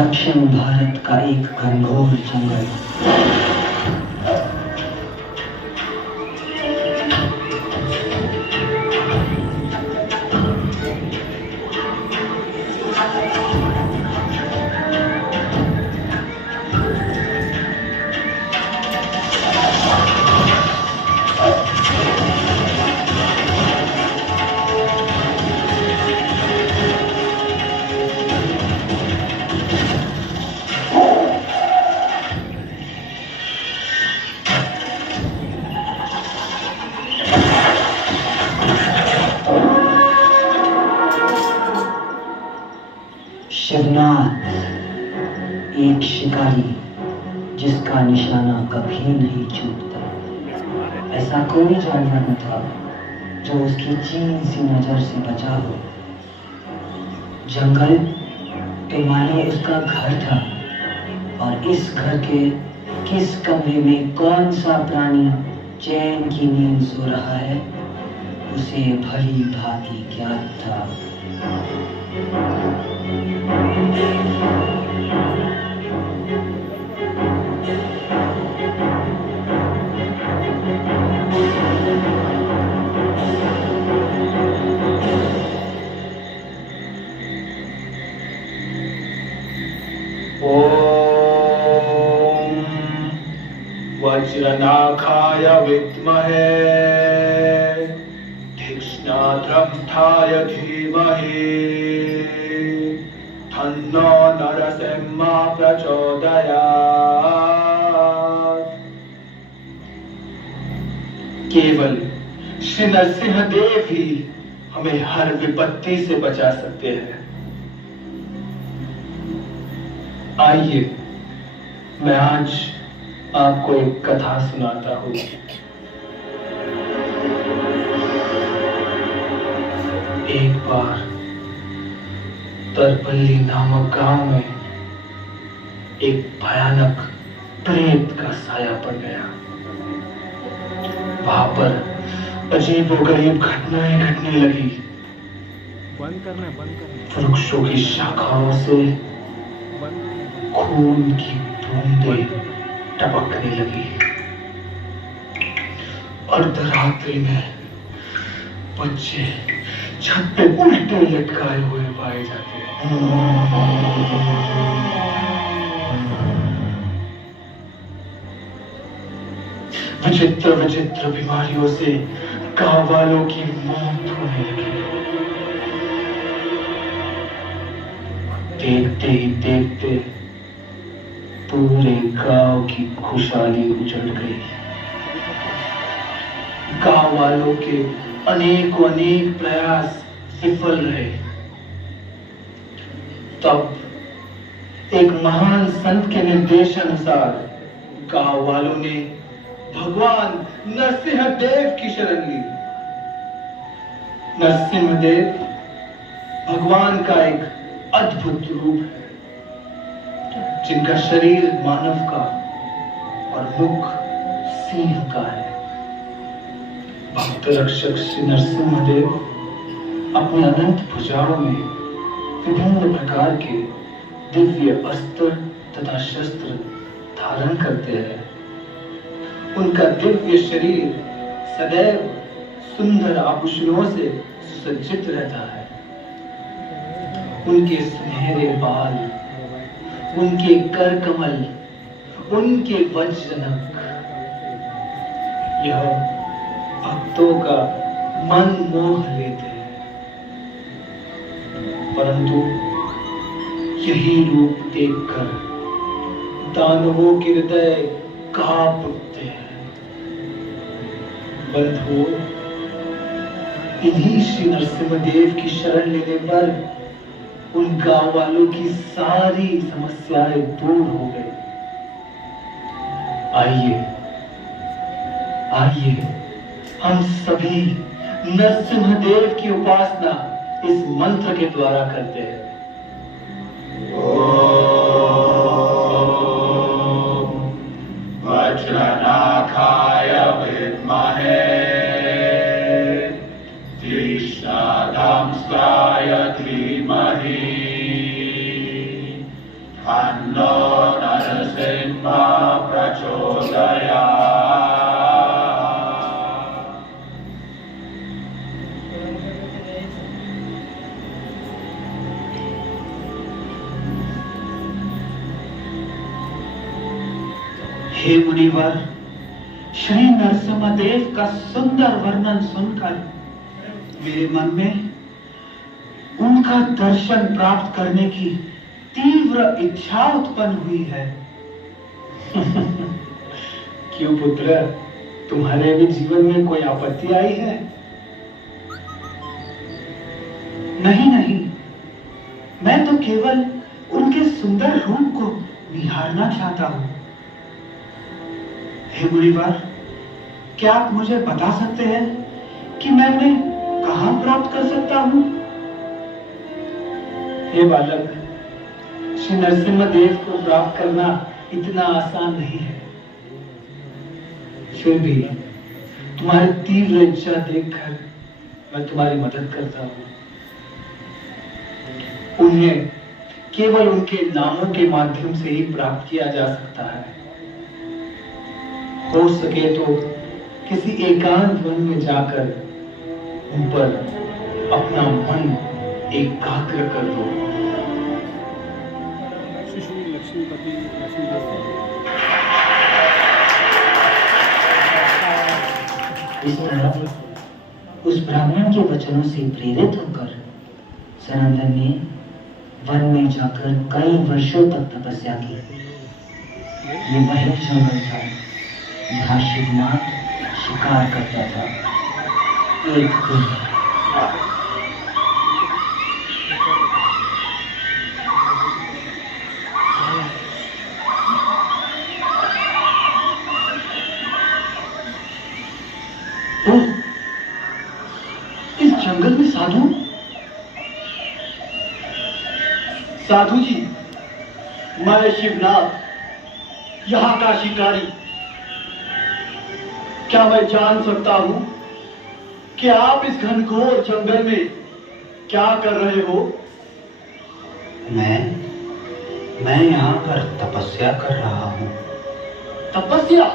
दक्षिण भारत का एक घनघोर जंगल। शिवनाथ, एक शिकारी जिसका निशाना कभी नहीं चूकता। ऐसा कोई जानवर न था जो उसकी चीन सी नजर से बचा हो। जंगल तो मानो उसका घर था, और इस घर के किस कमरे में कौन सा प्राणी चैन की नींद सो रहा है, उसे भली भांति ज्ञात था। ओम वज्रनाखाय विद्महे तीक्ष्णधनुष्ठाय धीमहि तन्नो नरसिंह प्रचोदयात्। केवल श्री नरसिंह देव ही हमें हर विपत्ति से बचा सकते हैं। आइए, मैं आज आपको एक कथा सुनाता हूं। एक बार तरपल्ली नामक गांव में एक भयानक प्रेत का साया पड़ गया। वहां पर अजीबोगरीब घटनाएं घटने लगी। बंद करना। वृक्षों की शाखाओं से खून की बूंदें टपकने लगी। अर्धरात्रि में बच्चे छत पे उल्टे लटकाए हुए पाए जाते हैं। विचित्र विचित्र बीमारियों से गांव वालों की मौत होने लगी। देखते ही देखते पूरे गांव की खुशहाली उजड़ गई। गांव वालों के अनेक प्रयास विफल रहे। तब एक महान संत के निर्देशानुसार गांव वालों ने भगवान नरसिंह देव की शरण ली। नरसिंह देव भगवान का एक अद्भुत रूप है, जिनका शरीर मानव का और मुख सिंह का है। भक्त रक्षक श्री नरसिंह देव अपने अनंत भुजाओं में विभिन्न प्रकार के दिव्य अस्त्र तथा शस्त्र धारण करते हैं। उनका दिव्य शरीर सदैव सुंदर आभूषणों से सुसज्जित रहता है। उनके सुनहरे बाल, उनके कर कमल, उनके वज्रनख, यह भक्तों का मन मोह लेते हैं। परंतु यही रूप देखकर दानवों के हृदय कांप उठते हैं। बंधुओं, इन्हीं श्री नरसिंह देव की शरण लेने पर उन गांव वालों की सारी समस्याएं दूर हो गई। आइए हम सभी नरसिंह देव की उपासना इस मंत्र के द्वारा करते हैं। ओम वज्रनाखाय विद्महे तीक्ष्णधनुष्ठाय धीमहि हे मुनिवर, श्री नरसिम्हदेव का सुंदर वर्णन सुनकर मेरे मन में उनका दर्शन प्राप्त करने की तीव्र इच्छा उत्पन्न हुई है। क्यों पुत्र, तुम्हारे भी जीवन में कोई आपत्ति आई है? नहीं नहीं, मैं तो केवल उनके सुंदर रूप को निहारना चाहता हूं। हे मुनिवर, क्या आप मुझे बता सकते हैं कि मैं उन्हें कहां प्राप्त कर सकता हूं? हे बालक, श्री नरसिम्हदेव को प्राप्त करना इतना आसान नहीं है। फिर भी तुम्हारी तीव्र इच्छा देखकर मैं तुम्हारी मदद करता हूं। उन्हें केवल उनके नामों के माध्यम से ही प्राप्त किया जा सकता है। हो सके तो किसी एकांत वन में जाकर उन पर अपना मन एकाग्र कर दो। इस तरह उस ब्राह्मण के वचनों से प्रेरित होकर सनंदन ने वन में जाकर कई वर्षों तक तपस्या की। ये वही जंगल था जहाँ शिवनाथ शिकार करता था। एक दिन इस जंगल में साधु जी, मैं शिवनाथ, यहाँ का शिकारी। क्या मैं जान सकता हूँ कि आप इस घनघोर जंगल में क्या कर रहे हो? मैं यहाँ पर तपस्या कर रहा हूँ। तपस्या?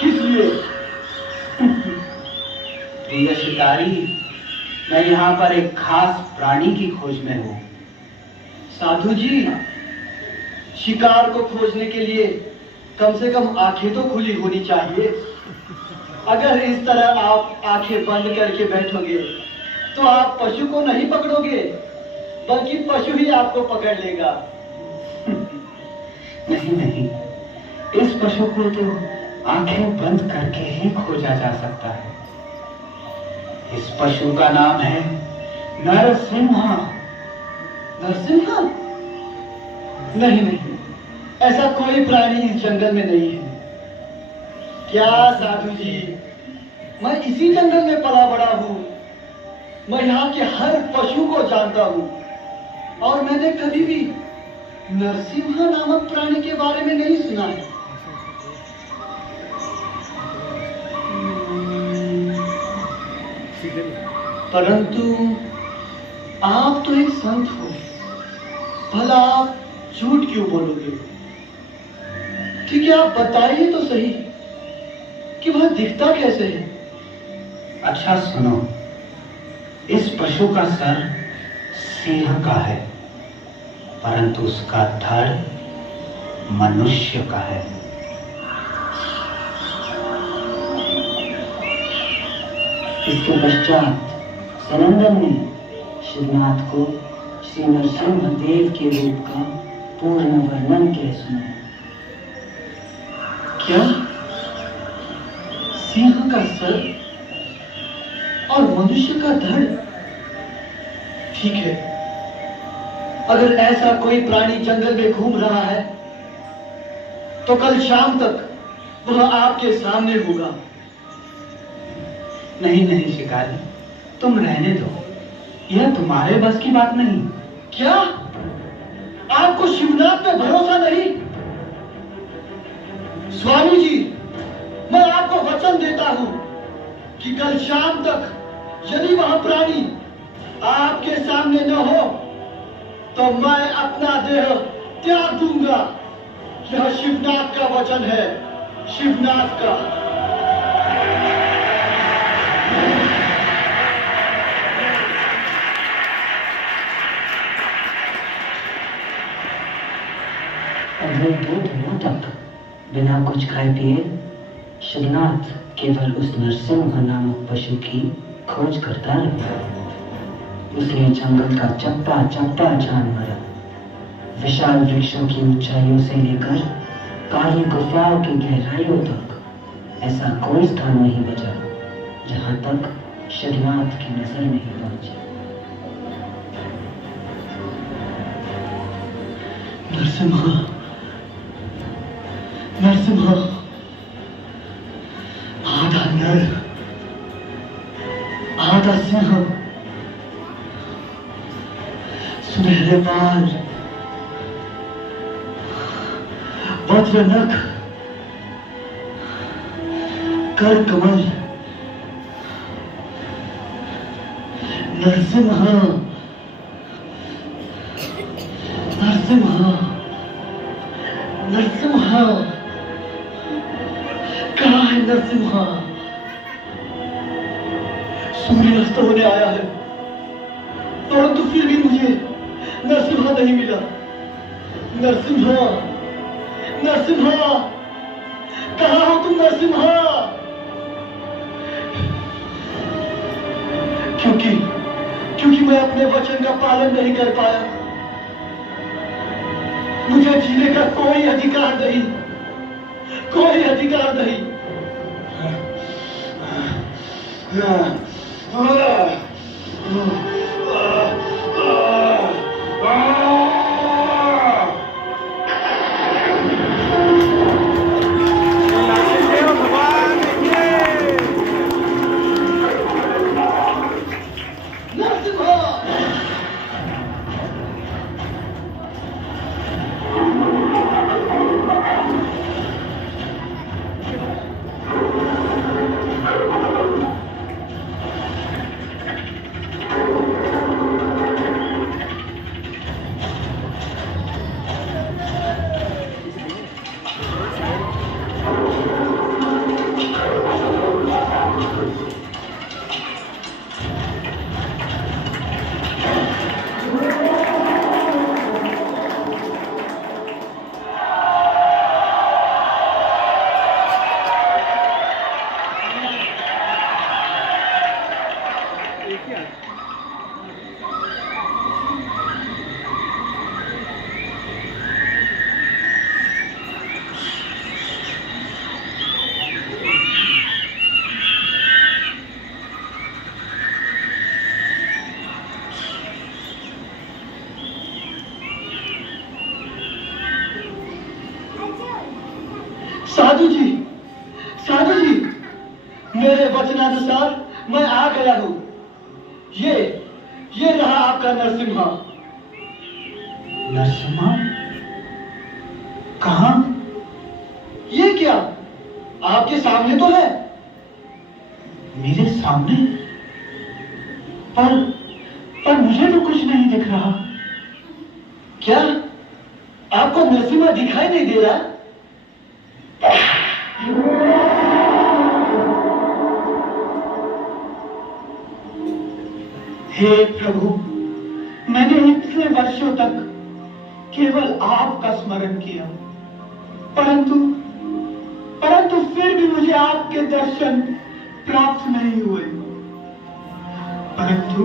किस लिए? प्रिय शिकारी, मैं यहाँ पर एक खास प्राणी की खोज में हूँ। साधु जी, शिकार को खोजने के लिए कम से कम आंखें तो खुली होनी चाहिए। अगर इस तरह आप आंखें बंद करके बैठोगे तो आप पशु को नहीं पकड़ोगे, बल्कि पशु ही आपको पकड़ लेगा। नहीं, इस पशु को तो आंखें बंद करके ही खोजा जा सकता है। इस पशु का नाम है नरसिम्हा। नरसिम्हा? नहीं, ऐसा कोई प्राणी इस जंगल में नहीं है। क्या साधु जी, मैं इसी जंगल में पला बड़ा हूँ। मैं यहाँ के हर पशु को जानता हूँ और मैंने कभी भी नरसिम्हा नामक प्राणी के बारे में नहीं सुना है। परंतु आप तो एक संत हो, भला आप झूठ क्यों बोलोगे? ठीक है, आप बताइए तो सही कि वह दिखता कैसे है? अच्छा सुनो, इस पशु का सर सिंह का है, परंतु उसका धड़ मनुष्य का है। इसके पश्चात सनंदन ने शिवनाथ को श्री नरसिम्हदेव के रूप का पूर्ण वर्णन कह सुनाया। क्या? सिंह का सर और मनुष्य का धड़? ठीक है, अगर ऐसा कोई प्राणी जंगल में घूम रहा है तो कल शाम तक वह आपके सामने होगा। नहीं शिकारी, तुम रहने दो, यह तुम्हारे बस की बात नहीं। क्या आपको शिवनाथ पे भरोसा नहीं? स्वामी जी, मैं आपको वचन देता हूं कि कल शाम तक यदि वह प्राणी आपके सामने न हो तो मैं अपना देह त्याग दूंगा। यह शिवनाथ का वचन है, शिवनाथ का। अगले 2 दिनों तक बिना कुछ खाए पिए श्रीनाथ केवल उस नरसिंह नामक पशु की खोज करता रहा। उसने जंगल का चप्पा चप्पा छान मारा, विशाल वृक्षों की ऊंचाइयों से लेकर काली गुफाओं की गहराइयों तक ऐसा कोई स्थान नहीं बचा जहां तक श्रीनाथ की नजर नहीं पहुंची। नरसिंह, नरसिंह, आधा नर, आधा सिंह, सुनहरे बाल, वज्र नख, कर कमल, नरसिंह, नरसिंह, नरसिंह, कहाँ है नरसिंह? सूर्यास्त होने आया है, परंतु फिर भी मुझे नरसिंह नहीं मिला। नरसिंह, नरसिंह, कहाँ हो तुम नरसिंह? क्योंकि मैं अपने वचन का पालन नहीं कर पाया। मुझे जीने का कोई अधिकार नहीं, कोई अधिकार नहीं। साधु जी, साधु जी, मेरे वचनानुसार मैं आ गया हूं। ये रहा आपका नरसिम्हा। नरसिम्हा? कहां? ये क्या, आपके सामने तो है। मेरे सामने? पर मुझे तो कुछ नहीं दिख रहा। क्या आपको नरसिम्हा दिखाई नहीं दे रहा? हे प्रभु, मैंने इतने वर्षों तक केवल आपका स्मरण किया, परंतु फिर भी मुझे आपके दर्शन प्राप्त नहीं हुए। परंतु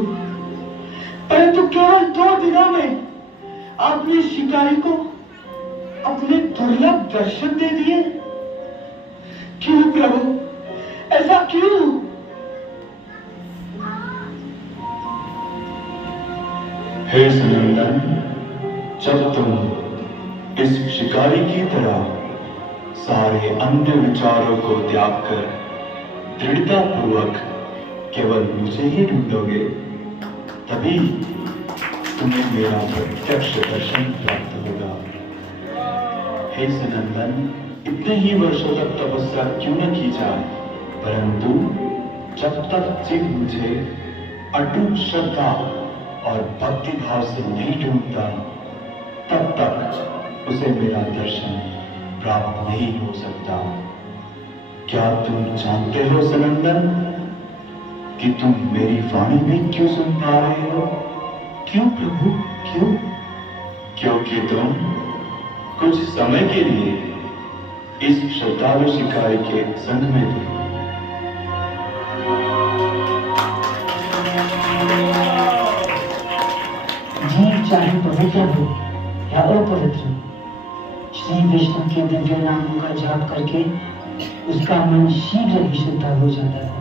केवल 2 दिनों में आपने शिकारी को अपने दुर्लभ दर्शन दे दिए। क्यों प्रभु, ऐसा क्यों? हे सनंदन, जब तुम इस शिकारी की तरह सारे अन्य विचारों को त्याग कर दृढ़ता पूर्वक केवल मुझे ही ढूंढोगे, तभी तुम्हें मेरा प्रत्यक्ष दर्शन प्राप्त होगा। हे सनंदन, इतने ही वर्षों तक तपस्या क्यों न की जाए, परंतु जब तक जीव मुझे अटूट श्रद्धा और भक्ति भाव से नहीं ढूंढता, तब तक उसे मेरा दर्शन प्राप्त नहीं हो सकता। क्या तुम जानते हो सनंदन कि तुम मेरी वाणी भी क्यों सुन पा रहे हो? क्यों प्रभु, क्यों? क्योंकि तुम कुछ समय के लिए इस श्रद्धालु शिकारी के संग में थे। जीव चाहे पवित्र हो या अपवित्र, श्री विष्णु के दिव्य नामों का जाप करके उसका मन शीघ्र ही शुद्ध हो जाता है।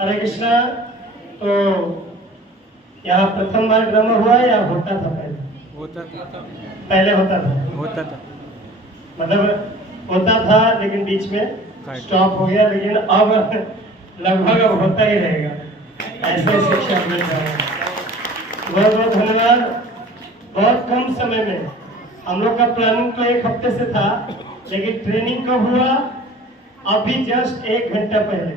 हरे कृष्णा। तो यहाँ प्रथम बार ड्रामा हुआ या होता था पहले? होता था। पहले होता था? होता था, मतलब होता था लेकिन बीच में स्टॉप हो गया, लेकिन अब लगभग अब होता ही रहेगा, ऐसे शिक्षा मिल रहा है। बहुत बहुत धन्यवाद। बहुत कम समय में हम लोग का प्लानिंग तो 1 हफ्ते से था, लेकिन ट्रेनिंग कब हुआ? अभी जस्ट 1 घंटा पहले।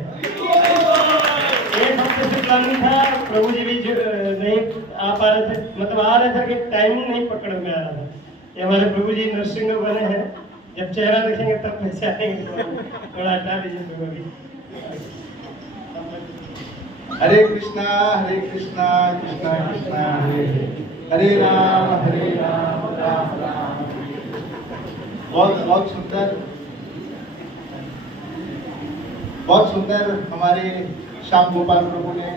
1 हफ्ते से प्लानिंग था। प्रभु जी भी नहीं आ पा रहे थे, मतलब आ रहे थे कि टाइमिंग नहीं पकड़ में आ रहा था। ये हमारे प्रभु जी नरसिंह बने हैं, जब चेहरा देखेंगे तब पहचानेंगे। थोड़ा हटा दीजिए प्रभु जी। हरे कृष्णा कृष्णा कृष्णा हरे राम राम राम। बहुत सुंदर हमारे श्याम गोपाल प्रभु ने